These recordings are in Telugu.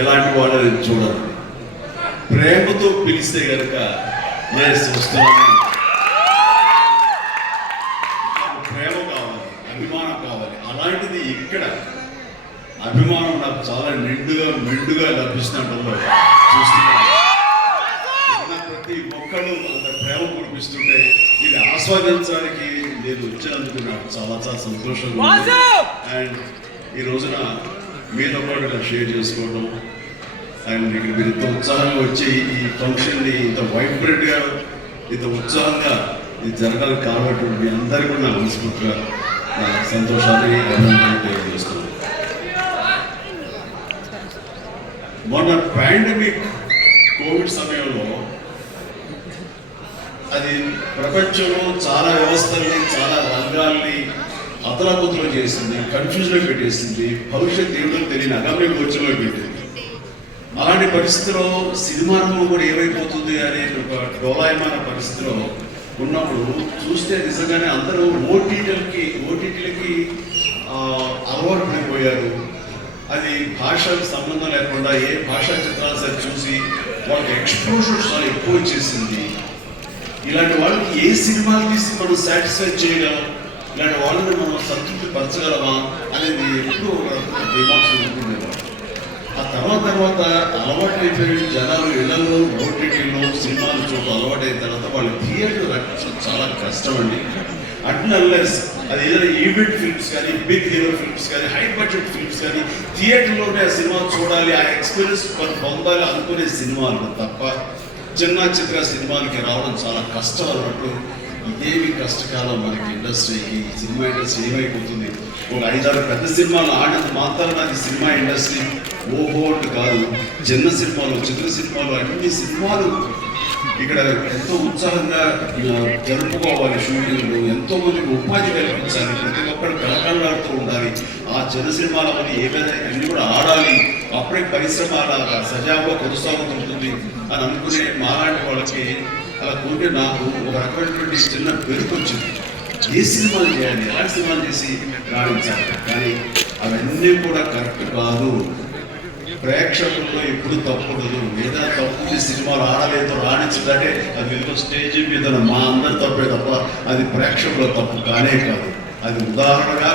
ఎలాంటి వాళ్ళని చూడాలి. ప్రేమతో పిలిస్తే కనుక వస్తున్నాను. ప్రేమ కావాలి, అభిమానం కావాలి. అలాంటిది ఇక్కడ అభిమానం నాకు చాలా మెండుగా లభిస్తున్నట్టు చూస్తున్నాను. ప్రతి ఒక్కరు అంత ప్రేమ కురిపిస్తుంటే ఇది ఆస్వాదించడానికి నేను వచ్చినందుకు నాకు చాలా సంతోషంగా ఉంది. అండ్ ఈ రోజున మీతో కూడా షేర్ చేసుకోవడం అండ్ ఇక్కడ మీరు ఇంత ఉత్సాహంగా వచ్చి ఈ ఫంక్షన్ని ఇంత వైబ్రెంట్గా ఇంత ఉత్సాహంగా ఇది జరగాలి కాబట్టి మీ అందరికీ కూడా నా మనస్ఫూర్తిగా నా సంతోషాన్ని అభినందనలు తెలియజేస్తున్నాను. మొన్న పాండమిక్ కోవిడ్ సమయంలో అది ప్రపంచంలో చాలా వ్యవస్థల్ని చాలా రంగాల్ని అతలాకుతలు చేసింది, కన్ఫ్యూజన్లో పెట్టేసింది, భవిష్యత్ ఏమిటో తెలియని అగమ్య గోచరంలో పెట్టింది. అలాంటి పరిస్థితిలో సినిమా రంగం కూడా ఏమైపోతుంది అనే ఒక డోలాయమాన పరిస్థితిలో ఉన్నప్పుడు చూస్తే నిజంగానే అందరూ ఓటీటీలకి అలవాటు పడిపోయారు. అది భాషకు సంబంధం లేకుండా ఏ భాషా చిత్రాలు సరి చూసి వాళ్ళకి ఎక్స్పోజర్ చాలా ఎక్కువ వచ్చేసింది. ఇలాంటి వాళ్ళకి ఏ సినిమాలు తీసి మనం సాటిస్ఫై చేయగలం, ఇలాంటి వాళ్ళని మనం సంతృప్తి పరచగలమా అనేది ఎప్పుడూ విమర్శలు ఉంటుండేవాళ్ళు. ఆ తర్వాత అలవాటు అయిపోయిన జనాలు ఇళ్లలో ఓటీటీలో సినిమాలు చూడడం అలవాటు అయిన తర్వాత వాళ్ళ థియేటర్ రక్షించడం చాలా కష్టం అండి. అన్లెస్ అది ఏదైనా ఈవెంట్ ఫిల్మ్స్ కానీ, బిగ్ హీరో ఫిల్మ్స్ కానీ, హై బడ్జెట్ ఫిల్మ్స్ కానీ థియేటర్లోనే ఆ సినిమా చూడాలి, ఆ ఎక్స్పీరియన్స్ పొందాలి అనుకునే సినిమాలు తప్ప చిన్న చిత్ర సినిమాలకి రావడం చాలా కష్టం అన్నట్టు. ఇదేమి కష్టకాలం మనకి ఇండస్ట్రీకి. సినిమా ఇండస్ట్రీ ఏమైపోతుంది, ఒక 5-6 పెద్ద సినిమాలు ఆడినంత మాత్రాన అది సినిమా ఇండస్ట్రీ ఓహో అంటూ కాదు. చిన్న సినిమాలు, చిత్ర సినిమాలు, అన్ని సినిమాలు ఇక్కడ ఎంతో ఉత్సాహంగా జరుపుకోవాలి. షూటింగ్లు ఎంతో మందికి ఉపాధి కల్పించాలి, ప్రతి ఒక్కరు కళకళలాడుతూ ఉండాలి. ఆ చిన్న సినిమాలని ఏవైనా అన్ని కూడా ఆడాలి, అప్పుడే పరిశ్రమ సజావుగా కొనసాగుతుంటుంది అని అనుకునే మాలాంటి వాళ్ళకి అలా కూర్చొని నాకు ఒక రకమైనటువంటి చిన్న పెరుగు వచ్చింది. ఏ సినిమాలు చేయాలి, ఎలాంటి సినిమాలు చేసి రాణించాలి. కానీ అవన్నీ కూడా కరెక్ట్ కాదు. ప్రేక్షకుల్లో ఎప్పుడు తప్పుడదు. ఏదో తప్పు సినిమాలు ఆడలేదు రాణించదంటే అది ఏదో స్టేజ్ మీద మా అందరి తప్పే తప్ప అది ప్రేక్షకుల తప్పు కానే కాదు. అది ఉదాహరణగా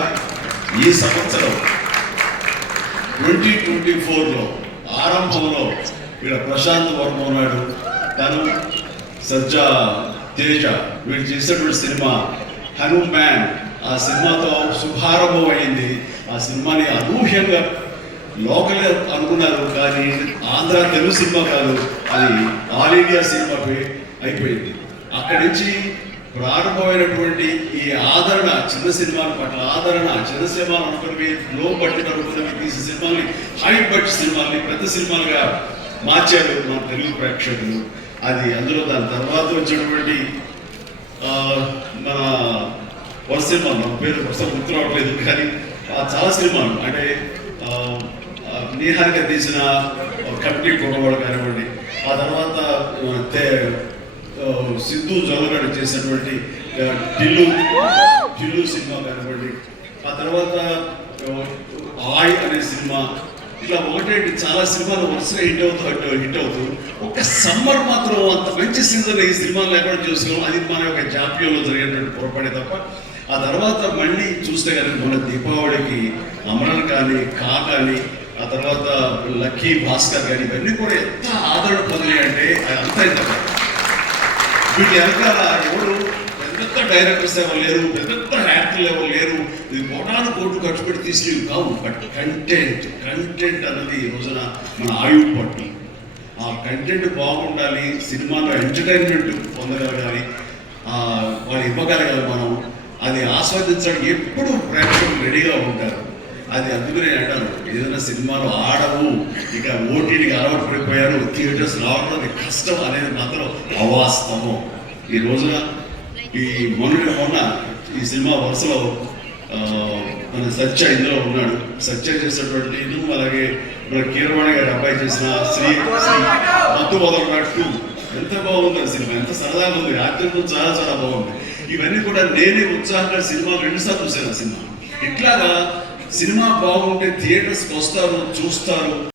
ఈ సంవత్సరం 2024లో ఆరంభంలో ఇక్కడ ప్రశాంత్ వర్మ ఉన్నాడు, తను సజ్జా తేజ వీళ్ళు చేసినటువంటి సినిమా హనుమాన్, ఆ సినిమాతో శుభారంభం అయింది. ఆ సినిమాని అనూహ్యంగా లోకల్ అనుకున్నారు, కానీ ఆంధ్ర తెలుగు సినిమా కాదు, అది ఆల్ ఇండియా సినిమా అయిపోయింది. అక్కడి నుంచి ప్రారంభమైనటువంటి ఈ ఆదరణ, చిన్న సినిమాల పట్ల ఆదరణ, చిన్న సినిమాలు అనుకున్నవి, లో బడ్జెట్ అనుకున్నవి తీసే సినిమాల్ని హై బడ్జెట్ సినిమాల్ని పెద్ద సినిమాలుగా మార్చారు మన తెలుగు ప్రేక్షకులు. అది అందులో దాని తర్వాత వచ్చినటువంటి మన వరుస సినిమాలు, నా పేరు ప్రస్తుతం గుర్తు రావట్లేదు, కానీ చాలా సినిమాలు అంటే నీహారిక తీసిన కమిటీ కొనవాడు కానివ్వండి, ఆ తర్వాత సిద్ధు జొల్లగడ్డ చేసినటువంటి టిల్లు సినిమా కానివ్వండి, ఆ తర్వాత ఆయ్ అనే సినిమా, ఇట్లా ఒకటేంటి చాలా సినిమాలు వరుసగా హిట్ అవుతూ ఒక సమ్మర్ మాత్రం అంత మంచి సీజన్ ఈ సినిమాలు లేకుండా చూస్తున్నాం. అది మన యొక్క జాప్యంలో జరిగేటువంటి పొరపడే తప్ప ఆ తర్వాత మళ్ళీ చూస్తే కనుక మన దీపావళికి అమరన్ కానీ, కానీ, ఆ తర్వాత లక్కీ భాస్కర్ కానీ ఇవన్నీ కూడా ఎంత ఆదరణ పొందినాయి అంటే అంతా ఇంత. వీటి వెనకాల ఎవరు పెద్ద డైరెక్టర్స్ ఎవరు లేరు, పెద్ద యాక్టర్లు ఎవరు లేరు. ఇది కోట్లు ఖర్చు పెట్టి తీసుకెళ్ళి కావు. బట్ కంటెంట్ అన్నది ఈ రోజున మన ఆయువు పట్టు. ఆ కంటెంట్ బాగుండాలి, సినిమాలో ఎంటర్టైన్మెంట్ పొందగలగాలి, వాళ్ళు ఇవ్వగలగాలి. మనం అది ఆస్వాదించడానికి ఎప్పుడు ప్రేక్షకులు రెడీగా ఉంటారు. అది అందుకనే అంటారు, ఏదైనా సినిమాలు ఆడవు, ఇక ఓటీటీకి అలవాటు పడిపోయారు, థియేటర్స్ రావడం అది కష్టం అనేది మాత్రం అవాస్తవం. ఈ రోజున ఈ మొన్న ఈ సినిమా వరుసలో మన సత్య ఇందులో ఉన్నాడు. సత్య చేసినటువంటి అలాగే మన కీరవాణి గారి అబ్బాయి చేసిన శ్రీ మత్తు వదలనట్టు ఎంత బాగుంది సినిమా, ఎంత సరదాగా ఉంది, రాత్రి చాలా బాగుంది. ఇవన్నీ కూడా నేనే ఉత్సాహంగా సినిమా 2 సార్లు చూశాను. సినిమా ఇట్లాగా సినిమా బాగుంటే థియేటర్స్కి వస్తారు, చూస్తారు.